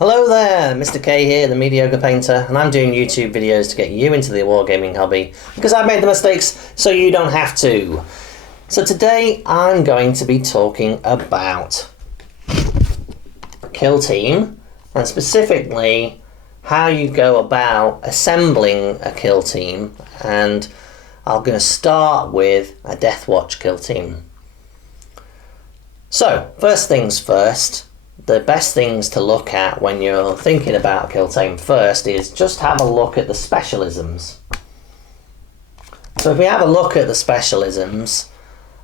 Hello there, Mr. K here, the Mediocre Painter, and I'm doing YouTube videos to get you into the wargaming hobby because I've made the mistakes so you don't have to. So today I'm going to be talking about Killteam, and specifically how you go about assembling a kill team, and I'm going to start with a Deathwatch Killteam. So, first things first, the best things to look at when you're thinking about a kill team first is just have a look at the specialisms. So if we have a look at the specialisms,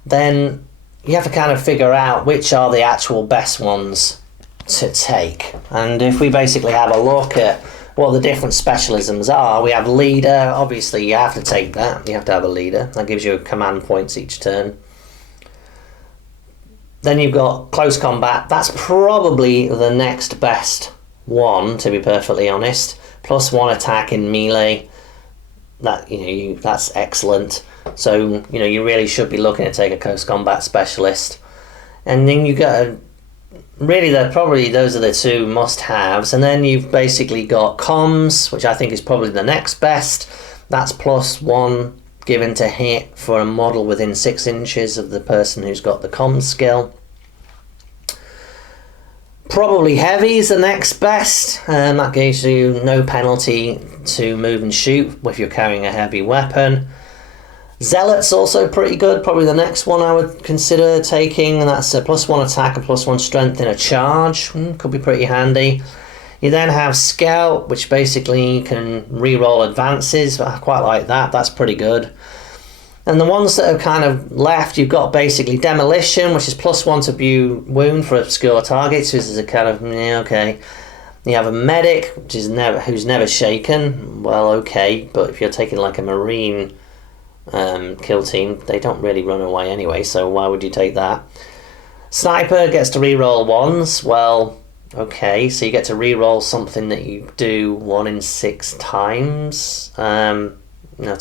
then you have to kind of figure out which are the actual best ones to take. And if we basically have a look at what the different specialisms are, we have leader. Obviously you have to take that, you have to have a leader. That gives you command points each turn. Then you've got close combat. That's probably the next best one, to be perfectly honest. +1 attack in melee. That's excellent. So you really should be looking to take a close combat specialist. And then you got those are the two must-haves. And then you've basically got comms, which I think is probably the next best. That's +1 given to hit for a model within 6 inches of the person who's got the comms skill. Probably heavy is the next best, and that gives you no penalty to move and shoot if you're carrying a heavy weapon. Zealot's also pretty good, probably the next one I would consider taking, and that's a +1 attack and +1 strength in a charge. Could be pretty handy. You then have Scout, which basically can re-roll advances. I quite like that, that's pretty good. And the ones that are kind of left, you've got basically Demolition, which is +1 to wound for obscure targets, which is a kind of, okay. You have a Medic, which is who's never shaken. Well, okay, but if you're taking like a Marine kill team, they don't really run away anyway, so why would you take that? Sniper gets to re-roll ones. Well, okay, so you get to re-roll something that you do 1 in 6 times. To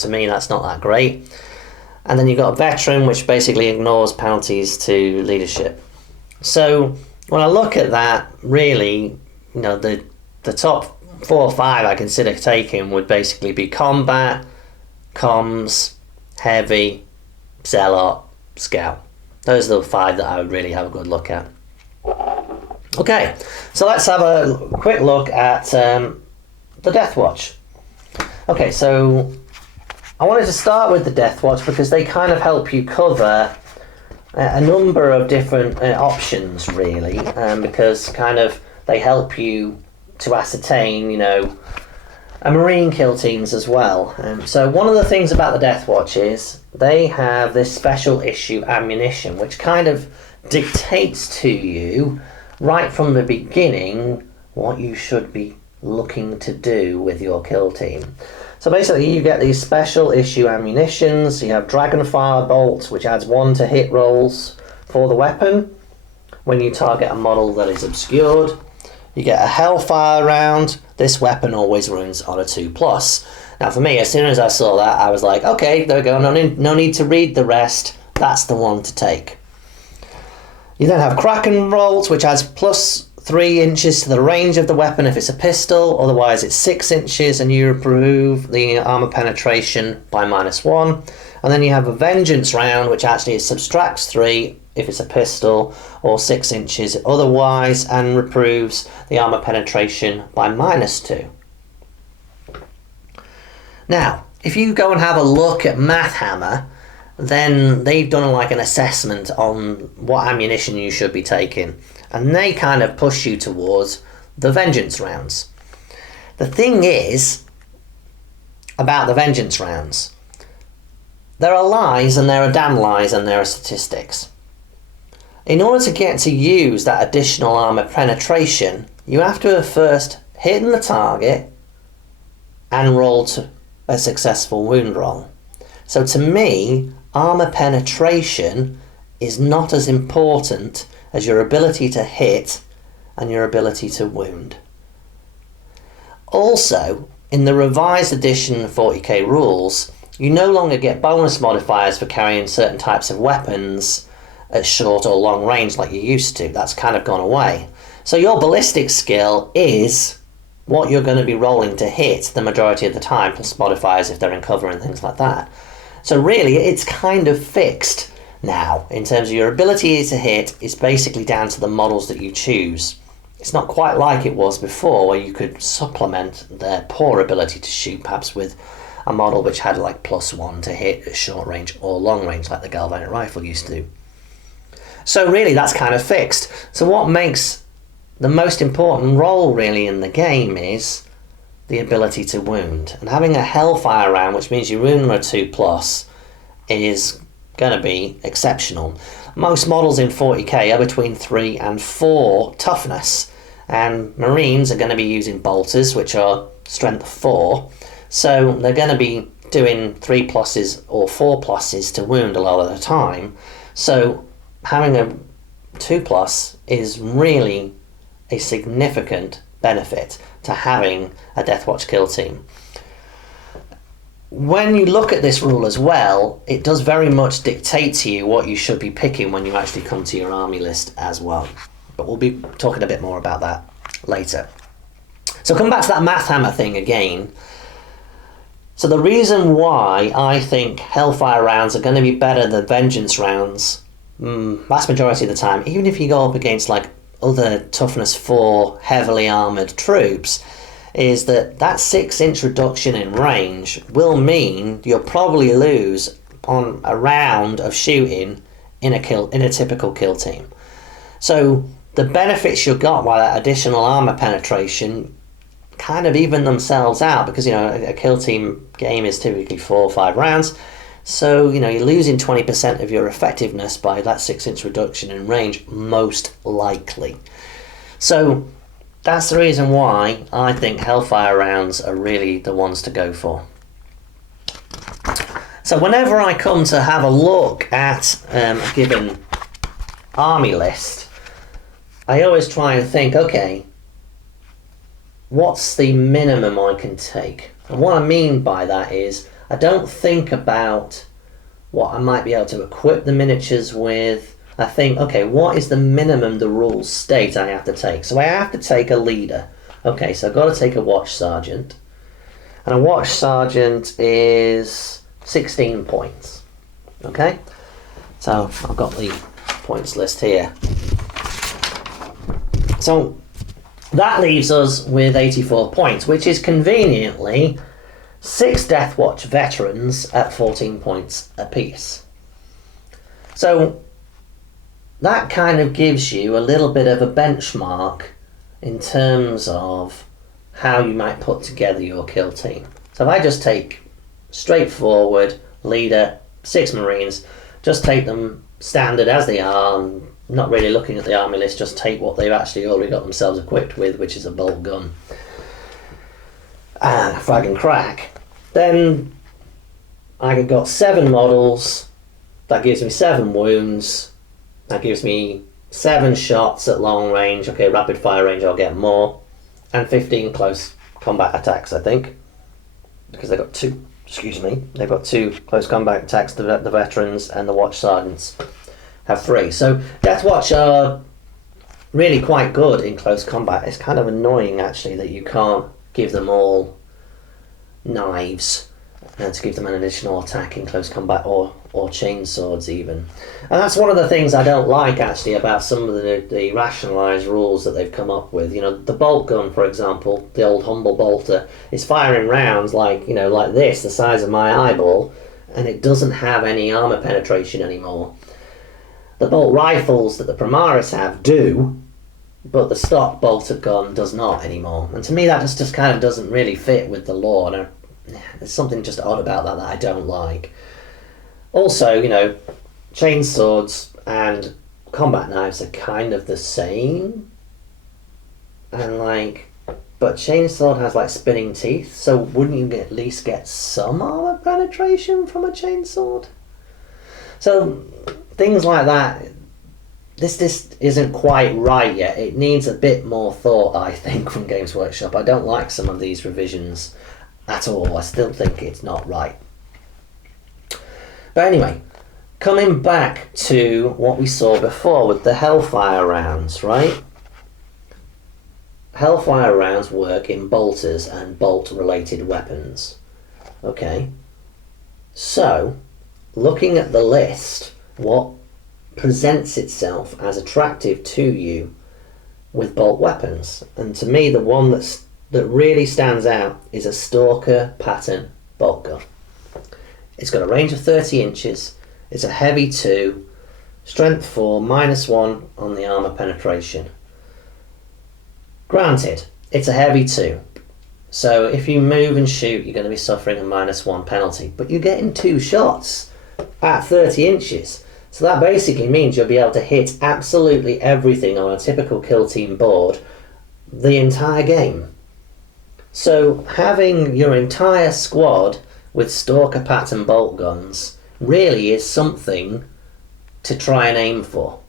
me, that's not that great. And then you've got a Veteran, which basically ignores penalties to leadership. So when I look at that, really, the top 4 or 5 I consider taking would basically be combat, comms, heavy, zealot, scout. Those are the 5 that I would really have a good look at. Okay, so let's have a quick look at the Deathwatch. Okay, so I wanted to start with the Deathwatch because they kind of help you cover a number of different options, really, because kind of they help you to ascertain, a Marine kill teams as well. So one of the things about the Deathwatch is they have this special issue ammunition, which kind of dictates to you right from the beginning what you should be looking to do with your kill team. So basically you get these special issue ammunitions. You have Dragonfire Bolt, which adds 1 to hit rolls for the weapon when you target a model that is obscured. You get a Hellfire round. This weapon always runs on a 2+. Now for me, as soon as I saw that, I was like, okay, there we go, no need to read the rest. That's the one to take. You then have Kraken Bolt, which adds +3 inches to the range of the weapon if it's a pistol, otherwise it's 6 inches, and you improve the armor penetration by -1. And then you have a Vengeance round, which actually subtracts 3 if it's a pistol, or 6 inches otherwise, and improves the armor penetration by -2. Now, if you go and have a look at Math Hammer, then they've done like an assessment on what ammunition you should be taking, and they kind of push you towards the Vengeance rounds. The thing is about the Vengeance rounds, there are lies and there are damn lies and there are statistics. In order to get to use that additional armor penetration, you have to have first hidden the target and rolled a successful wound roll. So to me, armor penetration is not as important as your ability to hit and your ability to wound. Also, in the revised edition of 40k rules, you no longer get bonus modifiers for carrying certain types of weapons at short or long range like you used to. That's kind of gone away. So your ballistic skill is what you're going to be rolling to hit the majority of the time, plus modifiers if they're in cover and things like that. So really, it's kind of fixed now in terms of your ability to hit is basically down to the models that you choose. It's not quite like it was before, where you could supplement their poor ability to shoot perhaps with a model which had like +1 to hit at short range or long range, like the galvanic rifle used to do. So really, that's kind of fixed. So what makes the most important role really in the game is the ability to wound. And having a Hellfire round, which means your wound are 2+, is going to be exceptional. Most models in 40k are between 3 and 4 toughness, and Marines are going to be using bolters, which are strength 4, so they're going to be doing 3+ or 4+ to wound a lot of the time. So having a 2+ is really a significant benefit to having a Deathwatch Killteam. When you look at this rule as well, it does very much dictate to you what you should be picking when you actually come to your army list as well. But we'll be talking a bit more about that later. So come back to that math hammer thing again. So the reason why I think Hellfire rounds are going to be better than Vengeance rounds, vast majority of the time, even if you go up against like other toughness 4 heavily armoured troops, is that 6-inch reduction in range will mean you'll probably lose on a round of shooting in a typical kill team. So the benefits you got by that additional armour penetration kind of even themselves out, because a kill team game is typically 4 or 5 rounds. So, you're losing 20% of your effectiveness by that 6-inch reduction in range, most likely. So that's the reason why I think Hellfire rounds are really the ones to go for. So whenever I come to have a look at a given army list, I always try and think, okay, what's the minimum I can take? And what I mean by that is, I don't think about what I might be able to equip the miniatures with. I think, okay, what is the minimum the rules state I have to take? So I have to take a leader. Okay, so I've got to take a watch sergeant. And a watch sergeant is 16 points. Okay? So I've got the points list here. So that leaves us with 84 points, which is conveniently 6 Deathwatch veterans at 14 points apiece. So that kind of gives you a little bit of a benchmark in terms of how you might put together your kill team. So if I just take straightforward leader, 6 Marines, just take them standard as they are, and not really looking at the army list, just take what they've actually already got themselves equipped with, which is a bolt gun and frag and crack, then I've got 7 models, that gives me 7 wounds, that gives me 7 shots at long range. Okay, rapid fire range I'll get more, and 15 close combat attacks, I think, because they've got 2, they've got 2 close combat attacks, the veterans, and the watch sergeants have 3. So Deathwatch are really quite good in close combat. It's kind of annoying actually that you can't give them all knives and to give them an additional attack in close combat, or chainswords even. And that's one of the things I don't like actually about some of the rationalised rules that they've come up with. The bolt gun, for example, the old humble bolter, is firing rounds like this, the size of my eyeball, and it doesn't have any armour penetration anymore. The bolt rifles that the Primaris have do, but the stock bolter gun does not anymore. And to me that just kind of doesn't really fit with the lore. And there's something just odd about that I don't like. Also, chainswords and combat knives are kind of the same. And but chainsword has spinning teeth, so wouldn't you at least get some armor penetration from a chainsword? So things like that, this isn't quite right yet. It needs a bit more thought, I think, from Games Workshop. I don't like some of these revisions at all. I still think it's not right. But anyway, coming back to what we saw before with the Hellfire rounds, right? Hellfire rounds work in bolters and bolt-related weapons. Okay, so looking at the list, what presents itself as attractive to you with bolt weapons? And to me, the one that really stands out is a Stalker pattern bolt gun. It's got a range of 30 inches, it's a heavy 2, strength 4, -1 on the armour penetration. Granted, it's a heavy 2, so if you move and shoot, you're going to be suffering a -1 penalty, but you're getting 2 shots at 30 inches. So that basically means you'll be able to hit absolutely everything on a typical kill team board the entire game. So having your entire squad with Stalker pattern bolt guns really is something to try and aim for.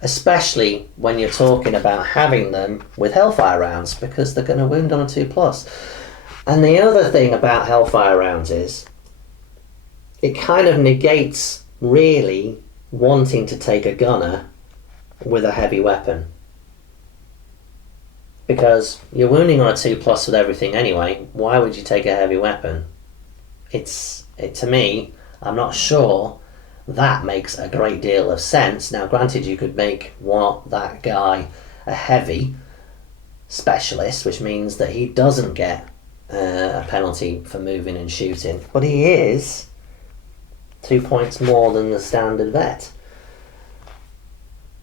Especially when you're talking about having them with Hellfire rounds, because they're going to wound on a 2+. And the other thing about Hellfire rounds is it kind of negates really wanting to take a gunner with a heavy weapon, because you're wounding on a 2+ with everything anyway. Why would you take a heavy weapon? To me, I'm not sure that makes a great deal of sense. Now granted, you could make that guy a heavy specialist, which means that he doesn't get a penalty for moving and shooting, but he is 2 points more than the standard vet.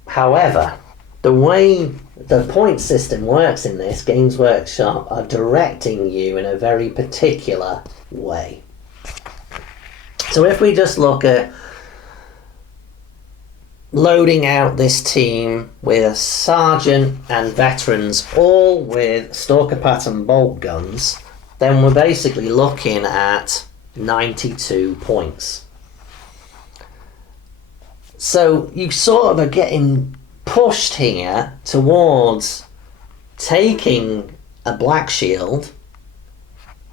However, the way the point system works in this, Games Workshop are directing you in a very particular way. So if we just look at loading out this team with a sergeant and veterans, all with Stalker pattern bolt guns, then we're basically looking at 92 points. So you sort of are getting pushed here towards taking a Black Shield,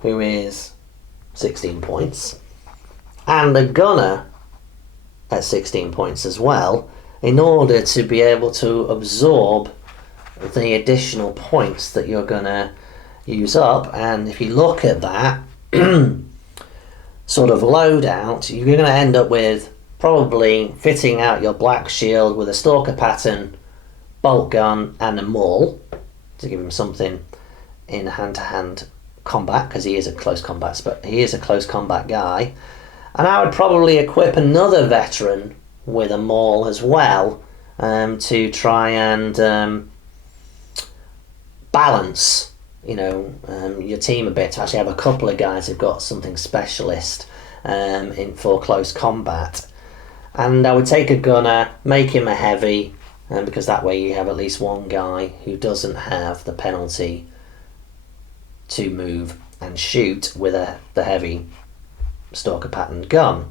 who is 16 points, and a gunner at 16 points as well, in order to be able to absorb the additional points that you're going to use up. And if you look at that sort of loadout, you're going to end up with probably fitting out your Black Shield with a Stalker pattern bolt gun and a maul to give him something in hand-to-hand combat, because he is a close combat guy. And I would probably equip another veteran with a maul as well, to try and balance your team a bit, to actually have a couple of guys who've got something specialist for close combat. And I would take a gunner, make him a heavy, because that way you have at least one guy who doesn't have the penalty to move and shoot with the heavy Stalker pattern gun.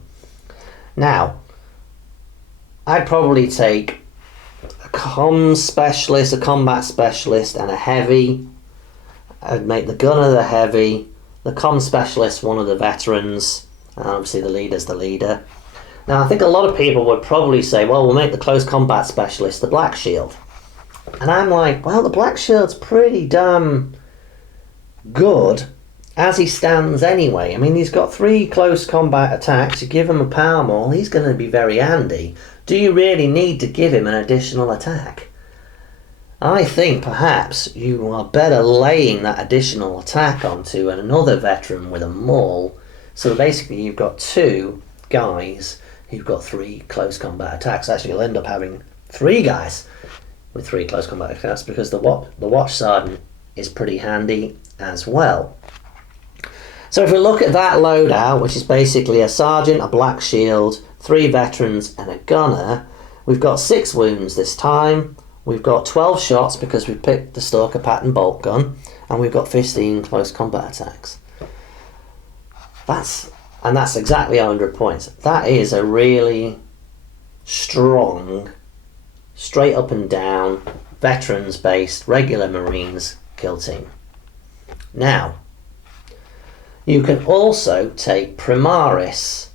Now, I'd probably take a combat specialist and a heavy. I'd make the gunner the heavy, the comm specialist one of the veterans, and obviously the leader's the leader. Now, I think a lot of people would probably say, well, we'll make the close combat specialist the Black Shield. And I'm like, well, the Black Shield's pretty damn good as he stands anyway. I mean, he's got 3 close combat attacks. You give him a power maul, he's going to be very handy. Do you really need to give him an additional attack? I think perhaps you are better laying that additional attack onto another veteran with a maul. So basically you've got 2 guys who've got 3 close combat attacks. Actually, you'll end up having 3 guys with 3 close combat attacks, because the watch sergeant is pretty handy as well. So if we look at that loadout, which is basically a sergeant, a Black Shield, 3 veterans and a gunner, we've got 6 wounds this time. We've got 12 shots because we picked the Stalker pattern bolt gun, and we've got 15 close combat attacks. That's exactly 100 points. That is a really strong, straight up and down, veterans based, regular Marines kill team. Now, you can also take Primaris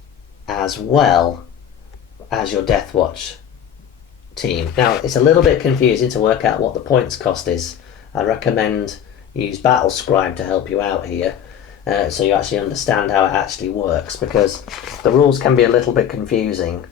as well as your Deathwatch team. Now, it's a little bit confusing to work out what the points cost is. I recommend you use Battle Scribe to help you out here, so you actually understand how it actually works, because the rules can be a little bit confusing.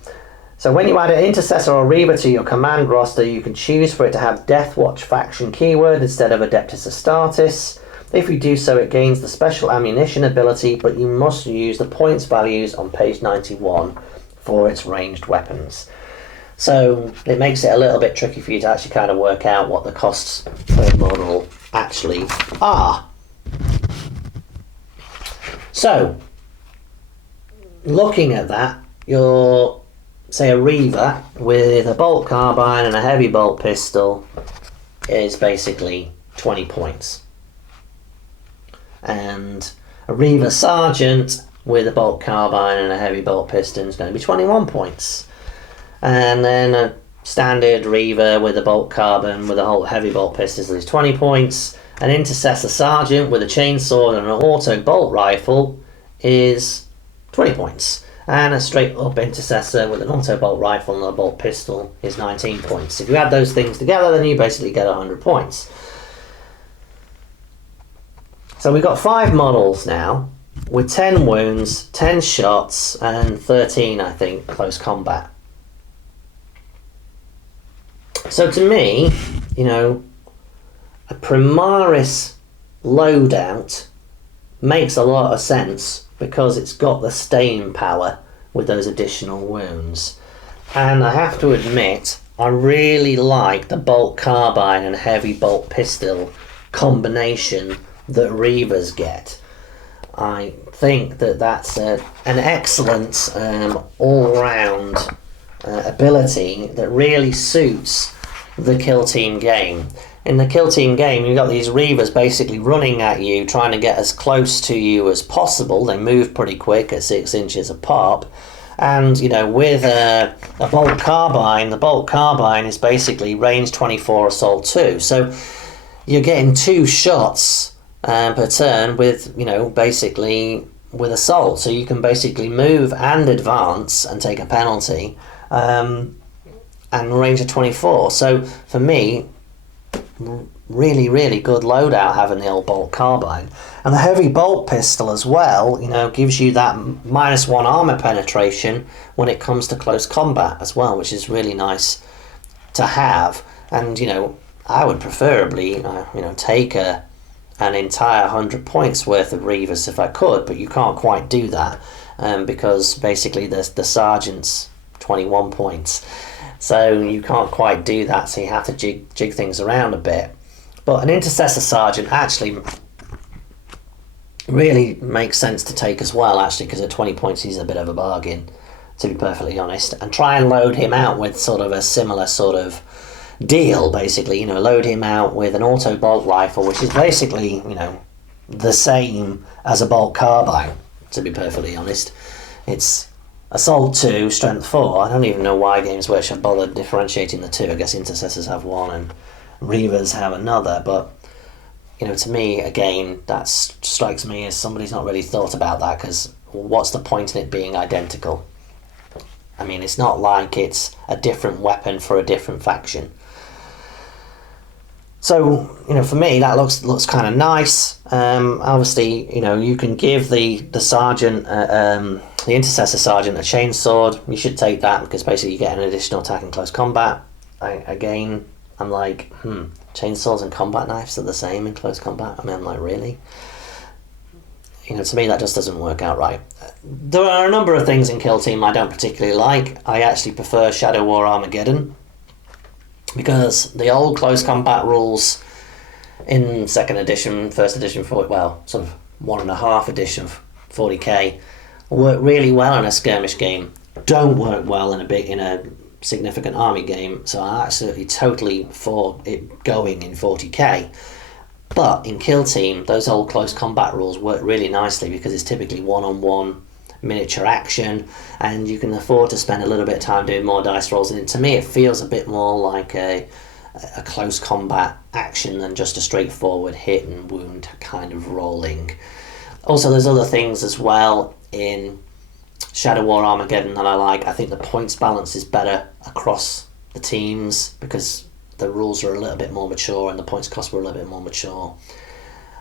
So when you add an Intercessor or Reaver to your command roster, you can choose for it to have Deathwatch faction keyword instead of Adeptus Astartes. If you do so, it gains the special ammunition ability, but you must use the points values on page 91 for its ranged weapons. So it makes it a little bit tricky for you to actually kind of work out what the costs per model actually are. So, looking at that, you're, say, a Reaver with a bolt carbine and a heavy bolt pistol is basically 20 points. And a Reaver Sergeant with a bolt carbine and a heavy bolt piston is going to be 21 points. And then a standard Reaver with a bolt carbine with a whole heavy bolt pistol is 20 points. An Intercessor Sergeant with a chainsaw and an auto bolt rifle is 20 points. And a straight up Intercessor with an auto bolt rifle and a bolt pistol is 19 points. If you add those things together, then you basically get 100 points. So we've got 5 models now, with 10 wounds, 10 shots, and 13, I think, close combat. So to me, you know, a Primaris loadout makes a lot of sense because it's got the staying power with those additional wounds. And I have to admit, I really like the bolt carbine and heavy bolt pistol combination that Reavers get. I think that that's an excellent all-round ability that really suits the kill team game. In the kill team game, you've got these Reavers basically running at you, trying to get as close to you as possible. They move pretty quick at 6 inches a pop. And, you know, with a bolt carbine, the bolt carbine is basically range 24 assault 2. So you're getting 2 shots per turn with, you know, basically with assault. So you can basically move and advance and take a penalty, and range of 24. So for me, really, really good loadout having the old bolt carbine. And the heavy bolt pistol as well, you know, gives you that -1 armor penetration when it comes to close combat as well, which is really nice to have. And, you know, I would preferably, you know, take an entire 100 points worth of Reavers if I could, but you can't quite do that because basically the Sergeant's 21 points. So you can't quite do that, so you have to jig things around a bit. But an Intercessor Sergeant actually really makes sense to take as well, actually, because at 20 points he's a bit of a bargain, to be perfectly honest. And try and load him out with sort of a similar sort of deal, basically. You know, load him out with an auto bolt rifle, which is basically, you know, the same as a bolt carbine, to be perfectly honest. It's assault 2, strength 4. I don't even know why Games Workshop bothered differentiating the two. I guess Intercessors have one and Reavers have another, but, you know, to me, again, that strikes me as somebody's not really thought about that, because what's the point in it being identical? I mean, it's not like it's a different weapon for a different faction. So, you know, for me, that looks kind of nice. Obviously, you know, you can give the Sergeant, the Intercessor Sergeant, a chainsword. You should take that because basically you get an additional attack in close combat. I'm like, chainsaws and combat knives are the same in close combat? I mean, I'm like, really? You know, to me, that just doesn't work out right. There are a number of things in Kill Team I don't particularly like. I actually prefer Shadow War Armageddon, because the old close combat rules in 2nd edition, 1st edition, sort of 1.5 edition 40k work really well in a skirmish game. Don't work well in a significant army game. So I'm absolutely totally for it going in 40k. But in Kill Team, those old close combat rules work really nicely because it's typically one-on-one miniature action, and you can afford to spend a little bit of time doing more dice rolls. And to me, it feels a bit more like a close combat action than just a straightforward hit and wound kind of rolling. Also, there's other things as well in Shadow War Armageddon that I like. I think the points balance is better across the teams because the rules are a little bit more mature and the points cost were a little bit more mature.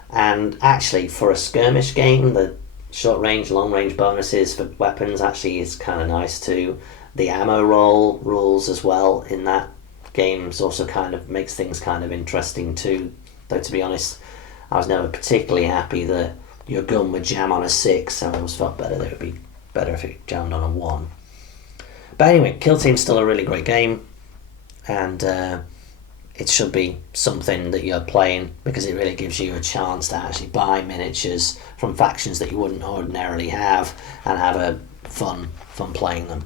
And actually, for a skirmish game, the short range, long range bonuses for weapons actually is kind of nice too. The ammo roll rules as well in that game also kind of makes things kind of interesting too. Though to be honest, I was never particularly happy that your gun would jam on a 6. I always felt better that it would be better if it jammed on a 1. But anyway, Killteam's still a really great game, and it should be something that you're playing because it really gives you a chance to actually buy miniatures from factions that you wouldn't ordinarily have and have a fun playing them.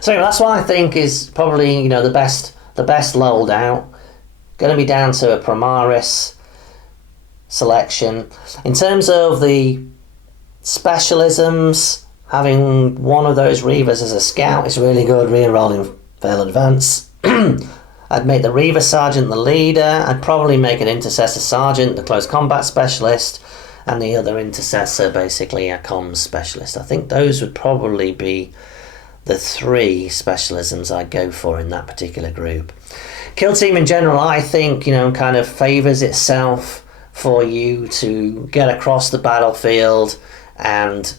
So that's what I think is probably the best Loadout. Going to be down to a Primaris selection. In terms of the specialisms, having one of those Reavers as a scout is really good, re-rolling fail advance. I'd make the Reaver Sergeant the leader. I'd probably make an Intercessor Sergeant the close combat specialist, and the other Intercessor basically a comms specialist. I think those would probably be the 3 specialisms I'd go for in that particular group. Killteam in general, I think, kind of favours itself for you to get across the battlefild and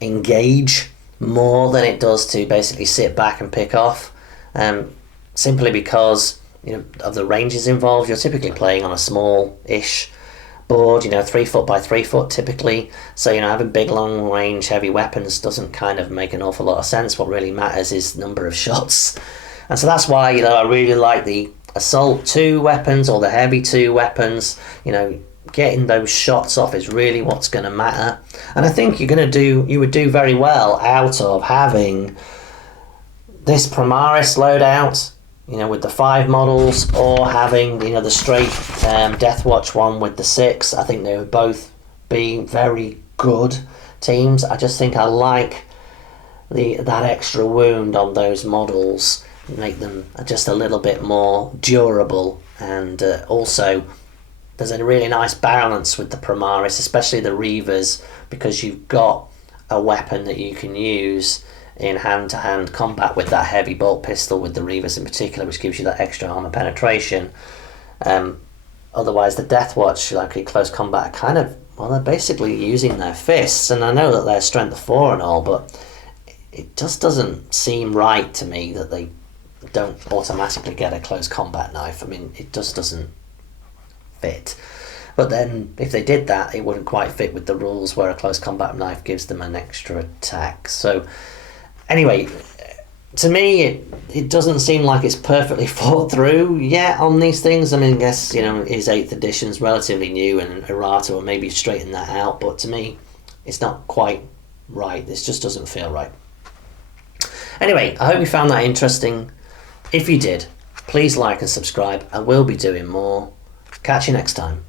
engage more than it does to basically sit back and pick off. Simply because of the ranges involved. You're typically playing on a small-ish board, 3 foot by 3 foot typically. So having big, long range, heavy weapons doesn't kind of make an awful lot of sense. What really matters is number of shots, and so that's why I really like the assault 2 weapons or the heavy 2 weapons. Getting those shots off is really what's going to matter, and I think you would do very well out of having this Primaris loadout, with the 5 models, or having the straight Deathwatch one with the 6. I think they would both be very good teams. I just think I like that extra wound on those models, make them just a little bit more durable, and also there's a really nice balance with the Primaris, especially the Reavers, because you've got a weapon that you can use in hand-to-hand combat with that heavy bolt pistol with the Reavers in particular, which gives you that extra armor penetration. Otherwise, the Deathwatch, like in close combat, they're basically using their fists, and I know that they're strength 4 and all, but it just doesn't seem right to me that they don't automatically get a close combat knife. I mean, it just doesn't fit. But then, if they did that, it wouldn't quite fit with the rules where a close combat knife gives them an extra attack. So anyway, to me, it doesn't seem like it's perfectly thought through yet on these things. I mean, I guess, his 8th edition's relatively new, and errata will maybe straighten that out, but to me, it's not quite right. This just doesn't feel right. Anyway, I hope you found that interesting. If you did, please like and subscribe. I will be doing more. Catch you next time.